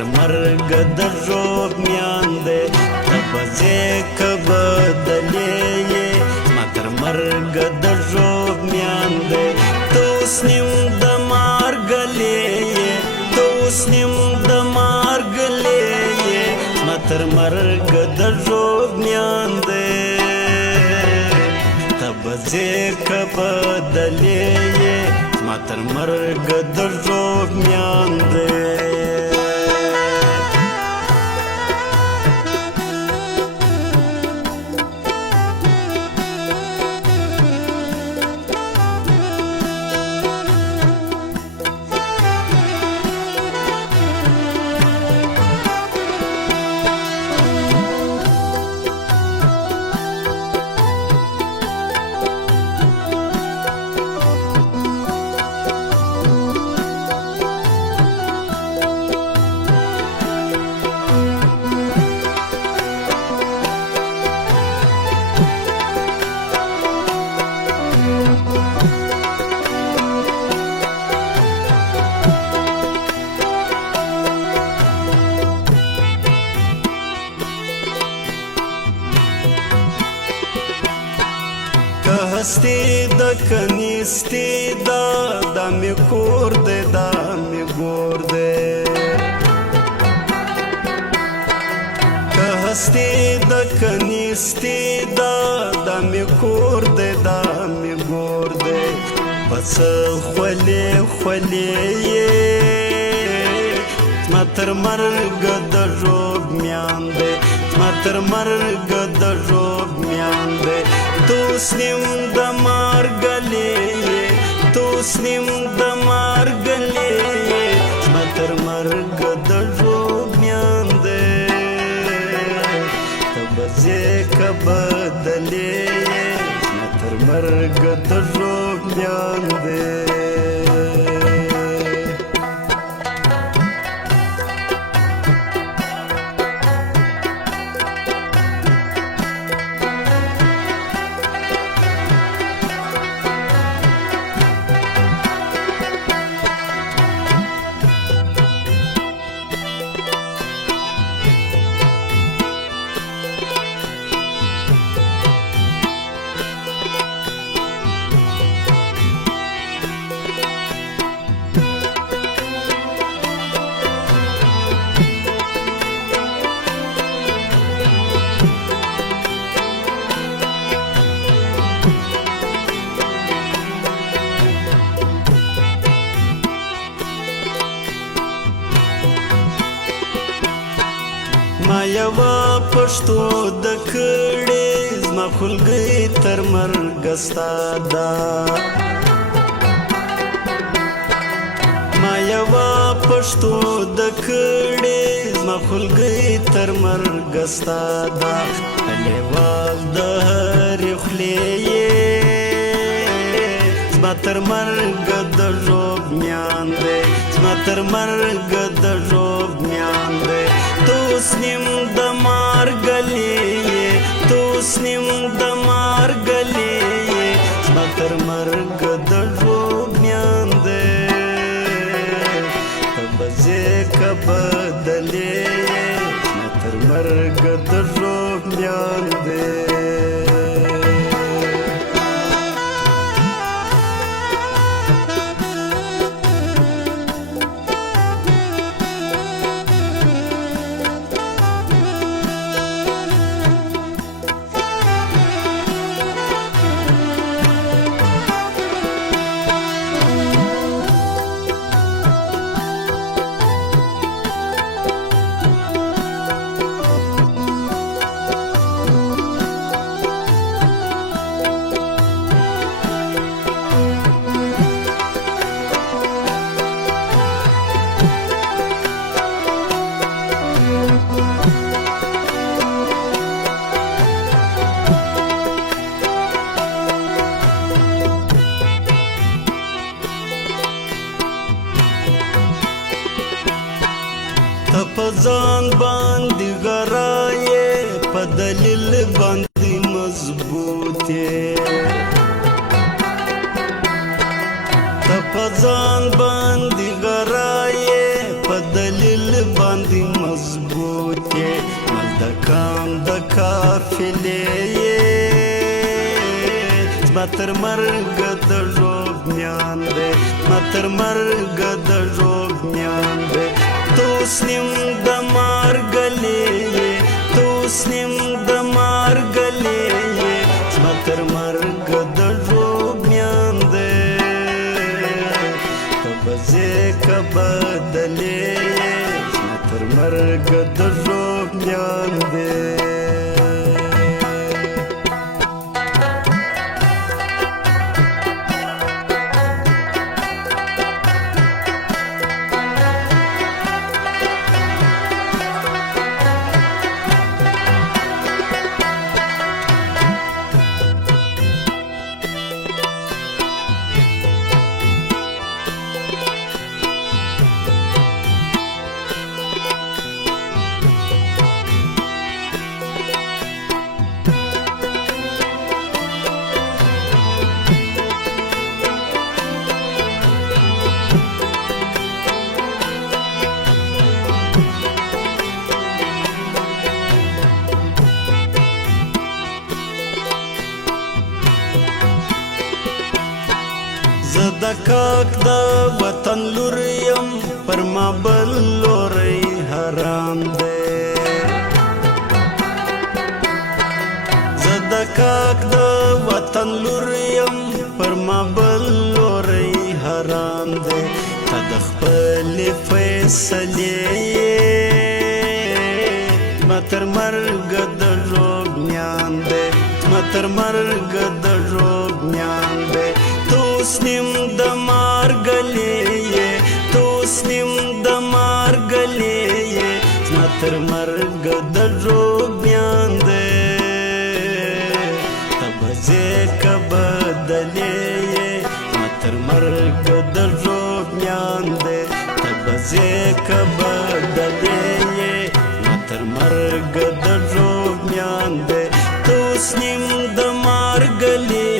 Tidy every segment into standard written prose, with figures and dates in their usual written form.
تر مرګ د ژوب میان دی ته به ځې که بدلې یې ما تر مرګ د ژوب میان دی ته اوس نیم د مارګلې یې ته اوس نیم د مارګلې یې ما تر مرګ د ژوب میان دی ته به ځې که بدلې یې ما تر مرګ د ژوب میان دی هستی د کنيستی دا می کور دی دا می ګور دی که هستی د کنيستی دا می کور دی دا می ګور دی بس خولې خولې ما تر مرګ د ژوب میان دی ما تر مرګ د ژوب میان دی توس نیم د مارګلې توس نیم د مارګلې ما تر مرګ د ژوب میان دی ته به ځې که بدلې ما تر مرګ د ژوب میان دی ما یوه پښتو د کړې زما خولګۍ تر مرګه ستا ده ما یوه پښتو د کړې زما خولګۍ تر مرګه ستا ده لیوال د هرې خولې یې زما تر مرګه د ژوب میان دی زما تر مرګه د ژوب میان دی توس نیم د مارګلې توس نیم د مارګلې زما تر مرګ د ژوب میان دی ته به ځې که بدلې زما تر مرګ د ژوب میان دی ته په ځان باندې غرایې په دلیل باندې مضبوط یې ته په ځان باندې غرایې په دلیل باندې قافلې زما تر مرګه د ژوب میان دی زما تر مرګه د ژوب میان دی توس نیم د مارګلې توس نیم د مارګلې زما تر مرګه د ژوب میان دی ته به ځې که بدلې زما تر مرګه د ژوب میان دی زه د کاک د وطن لور یم پر ما بل لوری حرام دی زه د کاک د وطن لور یم پر ما بل لوری حرام دی ته د خپلې فیصلې ما تر مرګه د ژوب میان دی ما تر مرګه د ژوب میان دی توس نیم د مارګلې توس نیم د مارګلې زما تر مرګه د ژوب میان دی ته به ځې که بدلې زما تر مرګه د ژوب میان دی ته به ځې که بدلې زما تر مرګه د ژوب میان دی توس نیم د مارګلې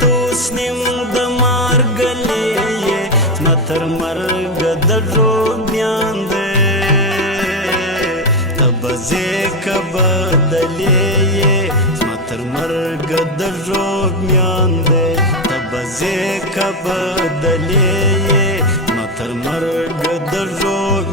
توس نیم د مارګلې زما تر مرګه د ژوب میان دی ته به ځې که بدلې زما تر مرګه د ژوب میان دی ته به ځې که بدلې زما تر مرګه د ژوب